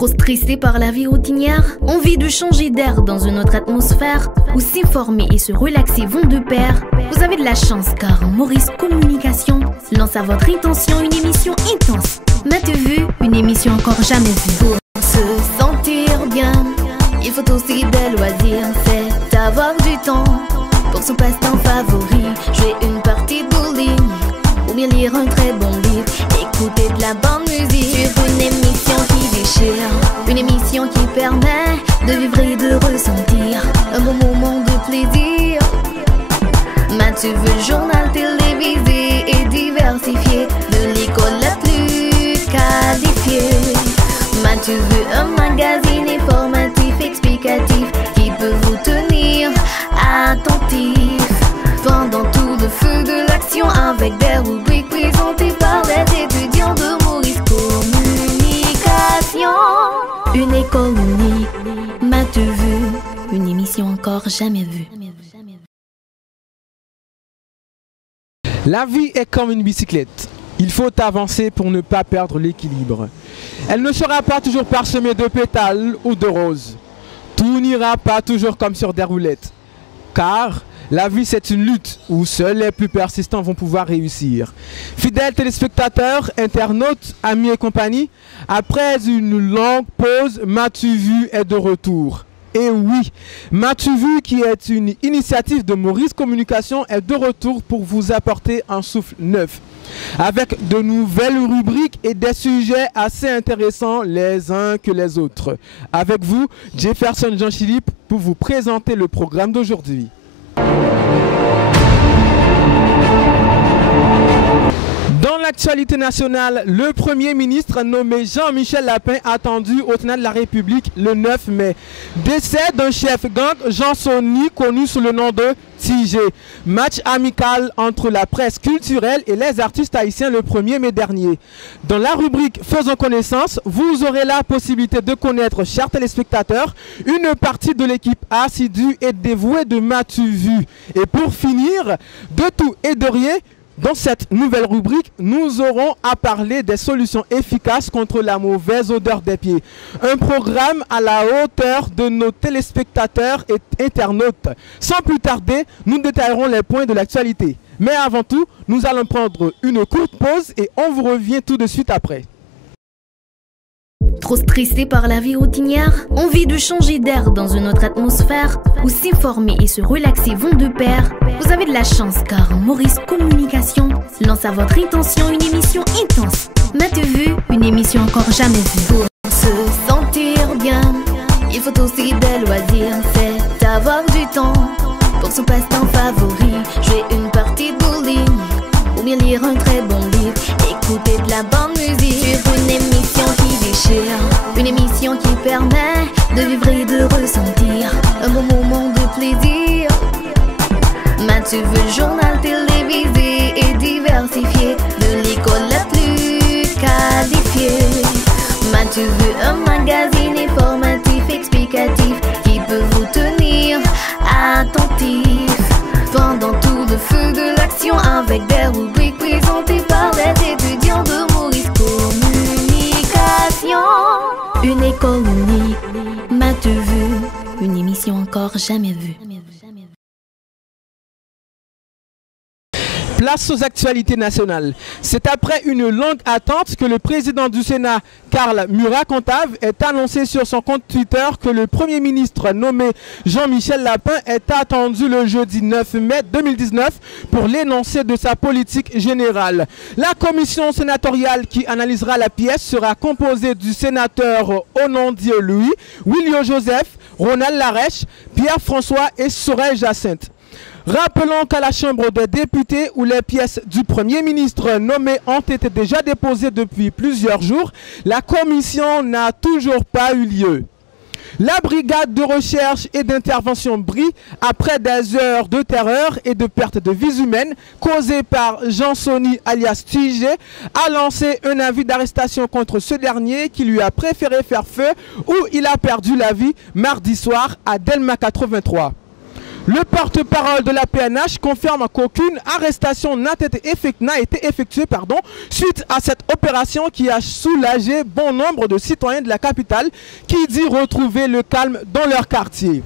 Trop stressé par la vie routinière? Envie de changer d'air dans une autre atmosphère? Où s'informer et se relaxer vont de pair? Vous avez de la chance car Maurice Communication lance à votre intention une émission intense. M'as-tu vu? Une émission encore jamais vue. Pour se sentir bien, il faut aussi des loisirs. C'est avoir du temps pour son passe-temps favori. Jouer une partie de bowling ou bien lire un très bon livre. Écouter de la bonne musique sur une émission qui déchire. Une émission qui permet de vivre et de ressentir un bon moment de plaisir. M'as-tu vu? Le journal télévisé et diversifié de l'école la plus qualifiée. M'as-tu vu? Un magazine informatif explicatif qui peut vous tenir attentif pendant tout le feu de l'action, avec des rubriques présentées par les étudiants de Maurice Communication. Une école unique, m'as-tu vu? Une émission encore jamais vue. La vie est comme une bicyclette. Il faut avancer pour ne pas perdre l'équilibre. Elle ne sera pas toujours parsemée de pétales ou de roses. Tout n'ira pas toujours comme sur des roulettes. Car la vie, c'est une lutte où seuls les plus persistants vont pouvoir réussir. Fidèles téléspectateurs, internautes, amis et compagnie, après une longue pause, M'as-tu vu est de retour. Et oui, M'as-tu vu, qui est une initiative de Maurice Communication, est de retour pour vous apporter un souffle neuf, avec de nouvelles rubriques et des sujets assez intéressants les uns que les autres. Avec vous, Jefferson Jean-Philippe, pour vous présenter le programme d'aujourd'hui. Dans l'actualité nationale, le Premier ministre nommé Jean-Michel Lapin attendu au Sénat de la République le 9 mai. Décès d'un chef gang, Jean Sony, connu sous le nom de TG. Match amical entre la presse culturelle et les artistes haïtiens le 1er mai dernier. Dans la rubrique Faisons connaissance, vous aurez la possibilité de connaître, chers téléspectateurs, une partie de l'équipe assidue et dévouée de M'as-tu vu. Et pour finir, de tout et de rien, dans cette nouvelle rubrique, nous aurons à parler des solutions efficaces contre la mauvaise odeur des pieds. Un programme à la hauteur de nos téléspectateurs et internautes. Sans plus tarder, nous détaillerons les points de l'actualité. Mais avant tout, nous allons prendre une courte pause et on vous revient tout de suite après. Trop stressé par la vie routinière? Envie de changer d'air dans une autre atmosphère? Où s'informer et se relaxer vont de pair? Vous avez de la chance car Maurice Communication lance à votre intention une émission intense. M'as-tu vu? Une émission encore jamais vue. Pour se sentir bien, il faut aussi des loisirs. C'est avoir du temps pour son passe-temps favori. Jouer une partie de bowling ou bien lire un très bon livre. Écouter de la bonne musique sur une émission qui déchire. Une émission qui permet de vivre et de ressentir un bon moment de plaisir. M'as-tu vu? Le journal télévisé et diversifié de l'école la plus qualifiée. M'as-tu vu? Un magazine informatif explicatif qui peut vous tenir attentif pendant tout le feu de l'action, avec des rubriques présentées par les étudiants de Maurice Communication. Une école unique, M'as-tu vu? Une émission encore jamais vue. Place aux actualités nationales. C'est après une longue attente que le président du Sénat, Karl Murat-Kontave, est annoncé sur son compte Twitter que le Premier ministre nommé Jean-Michel Lapin est attendu le jeudi 9 mai 2019 pour l'énoncé de sa politique générale. La commission sénatoriale qui analysera la pièce sera composée du sénateur Onondieu Louis, William Joseph, Ronald Larèche, Pierre-François et Sorel Jacinthe. Rappelons qu'à la Chambre des députés, où les pièces du Premier ministre nommé ont été déjà déposées depuis plusieurs jours, la commission n'a toujours pas eu lieu. La brigade de recherche et d'intervention brille après des heures de terreur et de perte de vies humaines causées par Jean Sony alias TG, a lancé un avis d'arrestation contre ce dernier qui lui a préféré faire feu où il a perdu la vie mardi soir à Delma 83. Le porte-parole de la PNH confirme qu'aucune arrestation n'a été effectuée suite à cette opération qui a soulagé bon nombre de citoyens de la capitale qui dit retrouver le calme dans leur quartier.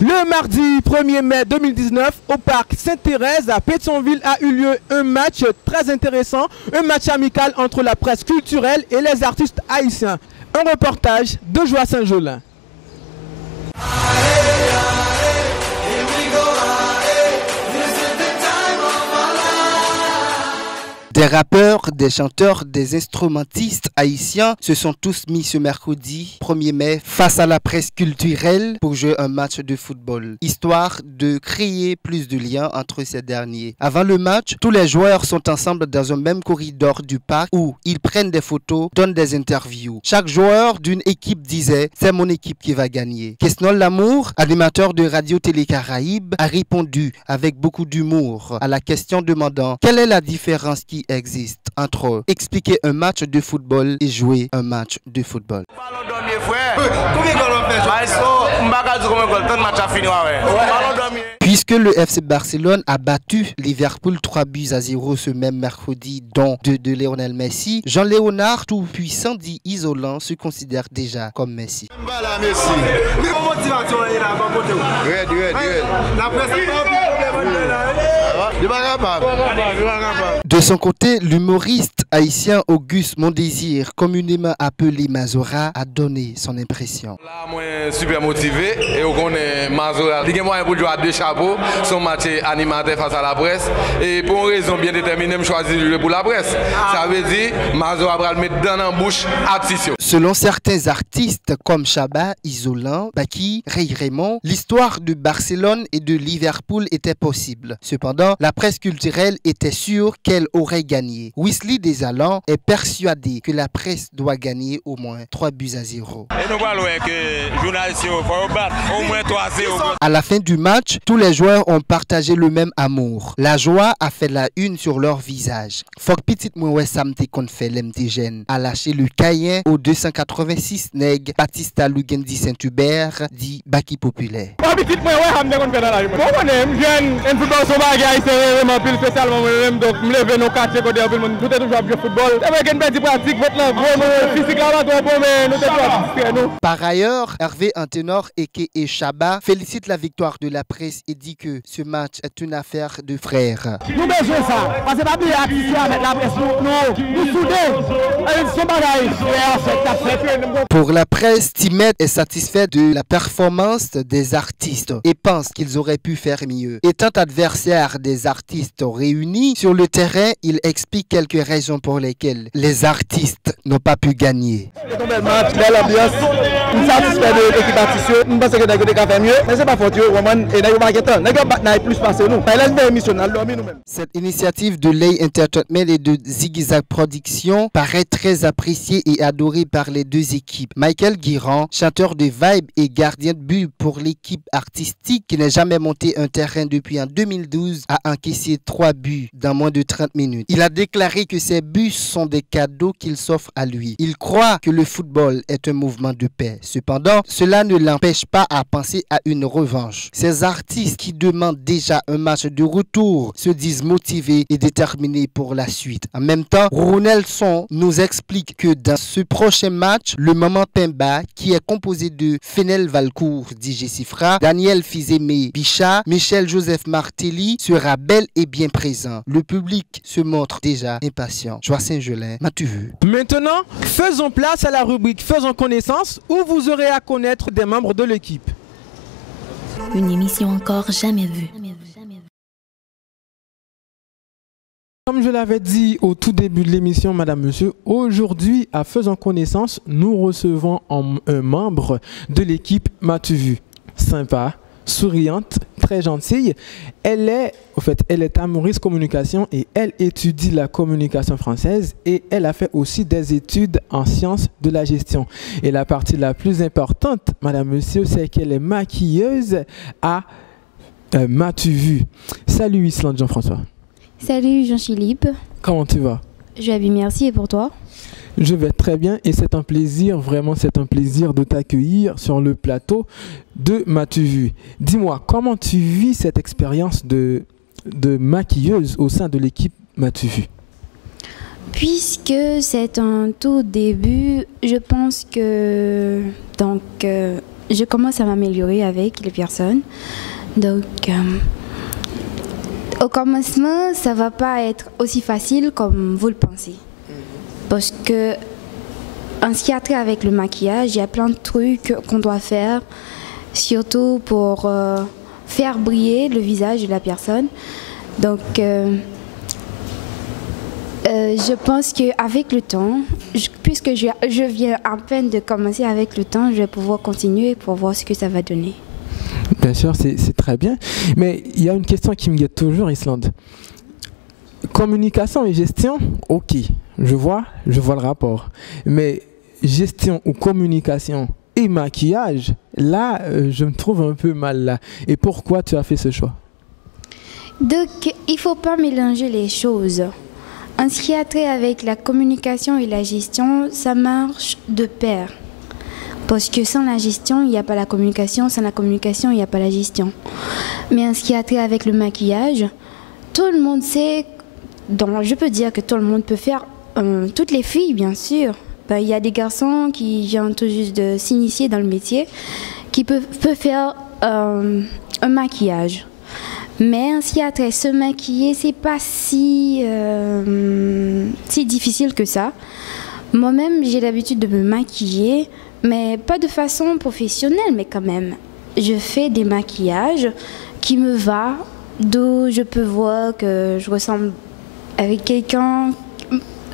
Le mardi 1er mai 2019, au parc Sainte-Thérèse à Pétionville a eu lieu un match très intéressant, un match amical entre la presse culturelle et les artistes haïtiens. Un reportage de Joie Saint-Jolin. Des rappeurs, des chanteurs, des instrumentistes haïtiens se sont tous mis ce mercredi 1er mai face à la presse culturelle pour jouer un match de football, histoire de créer plus de liens entre ces derniers. Avant le match, tous les joueurs sont ensemble dans un même corridor du parc où ils prennent des photos, donnent des interviews. Chaque joueur d'une équipe disait « c'est mon équipe qui va gagner ». Quesnol Lamour, animateur de Radio-Télé Caraïbes, a répondu avec beaucoup d'humour à la question demandant quelle est la différence qui existe entre expliquer un match de football et jouer un match de football. Puisque le FC Barcelone a battu Liverpool 3-0 ce même mercredi, dont 2 de Lionel Messi, Jean-Léonard Tout-Puissant dit isolant se considère déjà comme Messi. De son côté, l'humoriste haïtien Auguste Mondésir, communément appelé Mazora, a donné son impression. Là, moi, super motivé et on connaît Mazora. Il y a moyen pour jouer à 2 chapeaux, son match animateur face à la presse. Et pour une raison bien déterminée, je choisis de jouer pour la presse. Ça veut dire Mazora va le mettre dans la bouche artiste. Selon certains artistes comme Chaba, Isolant, Baki, Ray Raymond, l'histoire de Barcelone et de Liverpool était possible. Cependant, la presse culturelle était sûre qu'elle aurait gagné. Wesley Desalans est persuadé que la presse doit gagner au moins 3-0. À la fin du match, tous les joueurs ont partagé le même amour. La joie a fait la une sur leur visage. Fok Petit Moué Samté qu'on fait l'MTGN a lâché le Cayen au 286 nègres Batista Lugendi Saint-Hubert dit Baki populaire. Par ailleurs, Hervé Antenor et Chaba félicite la victoire de la presse et dit que ce match est une affaire de frères. Nous besoin ça, parce que pas avec la presse, nous Pour la presse, Timet est satisfait de la performance des artistes et pense qu'ils auraient pu faire mieux. Étant adversaire des artistes réunis sur le terrain, il explique quelques raisons pour lesquelles les artistes n'ont pas pu gagner. Cette initiative de Lay Entertainment et de Zigzag Productions paraît très appréciée et adorée par les deux équipes. Michael Guirand, chanteur de Vibe et gardien de but pour l'équipe artistique qui n'a jamais monté un terrain depuis en 2012, a encaissé 3 buts dans moins de 30 minutes. Il a déclaré que ces buts sont des cadeaux qu'il s'offre à lui. Il croit que le football est un mouvement de paix. Cependant, cela ne l'empêche pas à penser à une revanche. Ces artistes qui demandent déjà un match de retour se disent motivés et déterminés pour la suite. En même temps, Ronelson nous explique que dans ce prochain match, le Maman Pemba, qui est composé de Fenel Valcourt, DJ Sifra, Daniel Fizemé Bichat, Michel Joseph Martelly, sera bel et bien présent. Le public se montre déjà impatient. Joie Saint-Jolin, m'as-tu vu? Maintenant, faisons place à la rubrique Faisons connaissance où vous aurez à connaître des membres de l'équipe. Une émission encore jamais vue. Comme je l'avais dit au tout début de l'émission, madame, monsieur, aujourd'hui, à Faisons connaissance, nous recevons un membre de l'équipe M'as-tu vu? Sympa, souriante, très gentille. Elle est à Maurice Communication et elle étudie la communication française et elle a fait aussi des études en sciences de la gestion. Et la partie la plus importante, madame, monsieur, c'est qu'elle est maquilleuse à M'as-tu vu? Salut Islande Jean-François. Salut Jean-Philippe. Comment tu vas? Je vais bien, merci, et pour toi? Je vais très bien et c'est un plaisir, vraiment c'est un plaisir de t'accueillir sur le plateau de M'as-tu vu. Dis-moi, comment tu vis cette expérience de maquilleuse au sein de l'équipe M'as-tu vu? Puisque c'est un tout début, je pense que je commence à m'améliorer avec les personnes. Donc, au commencement, ça va pas être aussi facile comme vous le pensez. Parce que en ce qui a trait avec le maquillage, il y a plein de trucs qu'on doit faire, surtout pour faire briller le visage de la personne. Donc, je pense qu'avec le temps, puisque je viens à peine de commencer avec le temps, je vais pouvoir continuer pour voir ce que ça va donner. Bien sûr, c'est très bien. Mais il y a une question qui me guette toujours, Islande. Communication et gestion, ok, je vois le rapport. Mais gestion ou communication et maquillage, là, je me trouve un peu mal là. Et pourquoi tu as fait ce choix? Donc, il ne faut pas mélanger les choses. En ce qui a trait avec la communication et la gestion, ça marche de pair. Parce que sans la gestion, il n'y a pas la communication. Sans la communication, il n'y a pas la gestion. Mais en ce qui a trait avec le maquillage, tout le monde sait, donc je peux dire que tout le monde peut faire, toutes les filles bien sûr. Ben, il y a des garçons qui viennent tout juste de s'initier dans le métier, qui peuvent faire un maquillage. Mais en ce qui a trait à se maquiller, c'est pas si difficile que ça. Moi-même, j'ai l'habitude de me maquiller, mais pas de façon professionnelle, mais quand même. Je fais des maquillages qui me vont, d'où je peux voir que je ressemble avec quelqu'un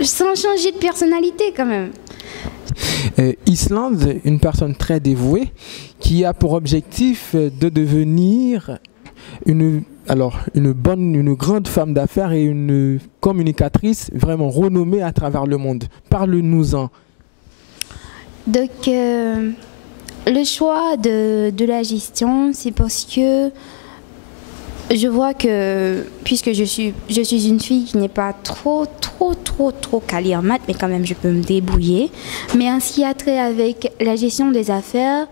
sans changer de personnalité quand même. Islande, une personne très dévouée qui a pour objectif de devenir une grande femme d'affaires et une communicatrice vraiment renommée à travers le monde. Parle-nous-en. Donc, le choix de la gestion, c'est parce que je vois que, puisque je suis une fille qui n'est pas trop calée en maths, mais quand même je peux me débrouiller. Mais en ce qui a trait avec la gestion des affaires,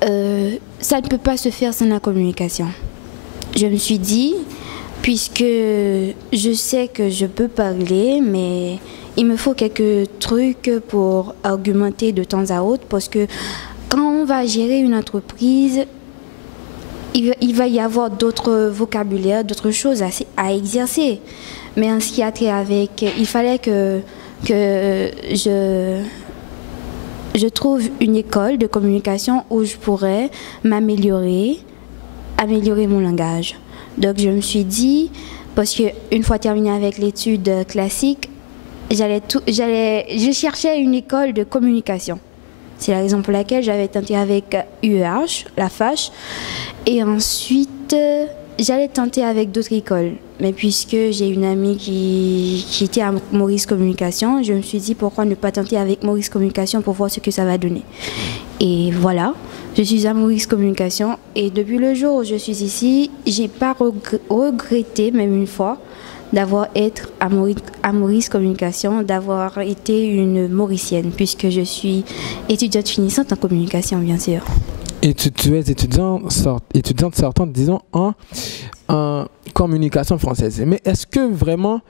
ça ne peut pas se faire sans la communication. Je me suis dit, puisque je sais que je peux parler, mais il me faut quelques trucs pour argumenter de temps à autre, parce que quand on va gérer une entreprise, il va y avoir d'autres vocabulaires, d'autres choses à exercer. Mais en ce qui a trait avec, il fallait que je trouve une école de communication où je pourrais améliorer mon langage. Donc je me suis dit, parce qu'une fois terminée avec l'étude classique, je cherchais une école de communication. C'est la raison pour laquelle j'avais tenté avec UEH, la FACH, et ensuite j'allais tenter avec d'autres écoles. Mais puisque j'ai une amie qui était à Maurice Communication, je me suis dit pourquoi ne pas tenter avec Maurice Communication pour voir ce que ça va donner. Et voilà, je suis à Maurice Communication et depuis le jour où je suis ici, j'ai pas regretté même une fois d'avoir été à Maurice Communication, d'avoir été une Mauricienne, puisque je suis étudiante finissante en communication, bien sûr. Et tu es étudiante sortante, disons, en communication française. Mais est-ce que vraiment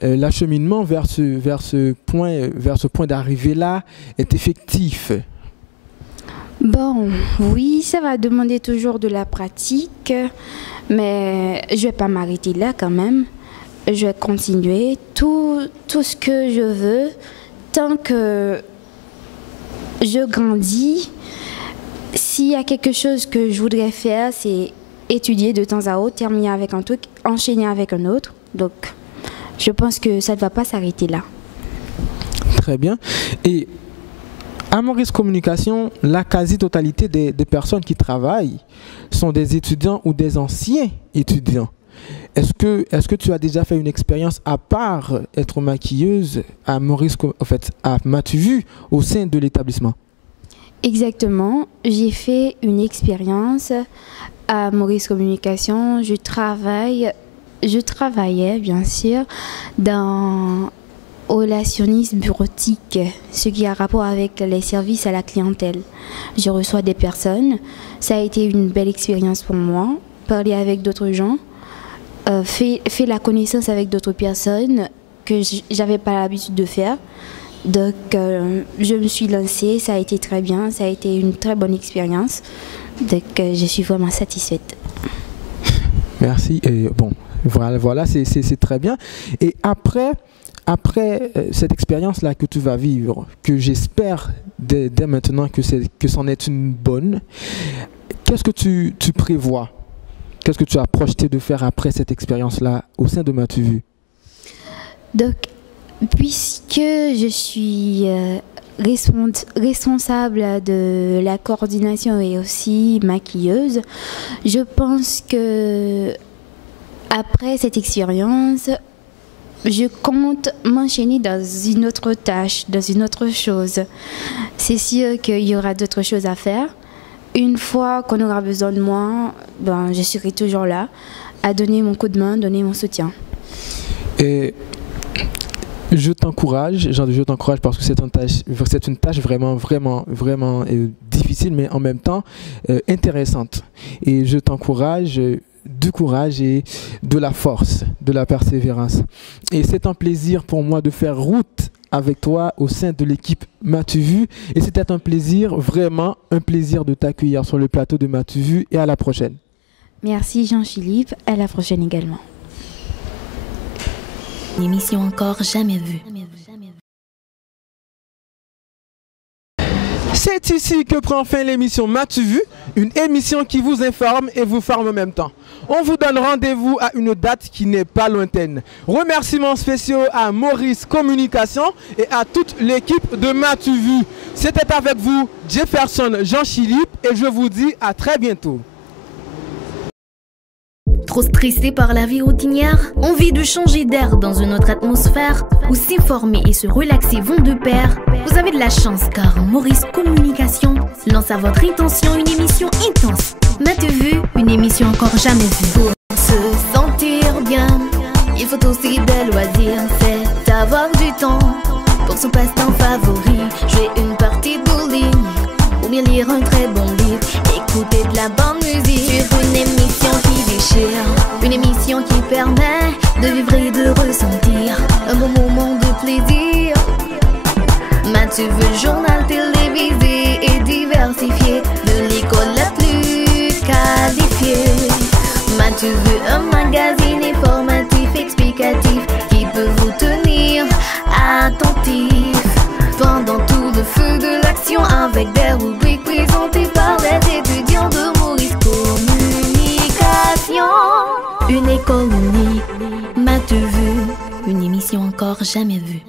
l'acheminement vers ce point d'arrivée là est effectif? Bon, oui, ça va demander toujours de la pratique, mais je vais pas m'arrêter là quand même. Je vais continuer tout ce que je veux tant que je grandis. S'il y a quelque chose que je voudrais faire, c'est étudier de temps à autre, terminer avec un truc, enchaîner avec un autre. Donc, je pense que ça ne va pas s'arrêter là. Très bien. Et à Maurice Communication, la quasi-totalité des personnes qui travaillent sont des étudiants ou des anciens étudiants. Est-ce que tu as déjà fait une expérience à part être maquilleuse à Maurice, en fait, à M'as-tu vu au sein de l'établissement? Exactement. J'ai fait une expérience à Maurice Communication. Je travaillais bien sûr dans relationnisme bureautique, ce qui a rapport avec les services à la clientèle. Je reçois des personnes, ça a été une belle expérience pour moi, parler avec d'autres gens, faire la connaissance avec d'autres personnes que j'avais pas l'habitude de faire. Donc je me suis lancée, ça a été très bien, ça a été une très bonne expérience. Donc je suis vraiment satisfaite. Merci. Et bon, voilà, c'est très bien. Et après cette expérience-là que tu vas vivre, que j'espère dès maintenant que c'en est une bonne, qu'est-ce que tu prévois? Qu'est-ce que tu as projeté de faire après cette expérience-là au sein de MATU VU? Donc, puisque je suis responsable de la coordination et aussi maquilleuse, je pense que après cette expérience, je compte m'enchaîner dans une autre tâche, dans une autre chose. C'est sûr qu'il y aura d'autres choses à faire. Une fois qu'on aura besoin de moi, je serai toujours là à donner mon coup de main, donner mon soutien. Et je t'encourage parce que c'est une tâche vraiment difficile, mais en même temps intéressante. Et je t'encourage du courage et de la force, de la persévérance. Et c'est un plaisir pour moi de faire route avec toi au sein de l'équipe MATU VU. Et c'était un plaisir, vraiment un plaisir de t'accueillir sur le plateau de MATU VU, et à la prochaine. Merci Jean-Philippe, à la prochaine également. Une émission encore jamais vue. C'est ici que prend fin l'émission MATU VU, une émission qui vous informe et vous forme en même temps. On vous donne rendez-vous à une date qui n'est pas lointaine. Remerciements spéciaux à Maurice Communication et à toute l'équipe de MATU VU. C'était avec vous Jefferson Jean-Philippe et je vous dis à très bientôt. Trop stressé par la vie routinière? Envie de changer d'air dans une autre atmosphère? Où s'informer et se relaxer vont de pair? Vous avez de la chance car Maurice Communication lance à votre intention une émission intense. MATU VU, une émission encore jamais vue. Pour se sentir bien, il faut aussi des loisirs. C'est avoir du temps pour son passe-temps favori. Jouer une partie de bowling ou bien lire un très bon livre. Écouter de la bonne musique sur une émission qui déchire. Une émission qui permet de vivre et de ressentir un bon moment de plaisir. MATU VU, journal télévisé et diversifié, de l'école la plus qualifiée. MATU VU, un magazine informatif, explicatif, qui peut vous tenir attentif pendant tout le feu de l'action, avec des rubriques présentées par les étudiants de Maurice Communication. Une école unique, MATU VU, une émission encore jamais vue.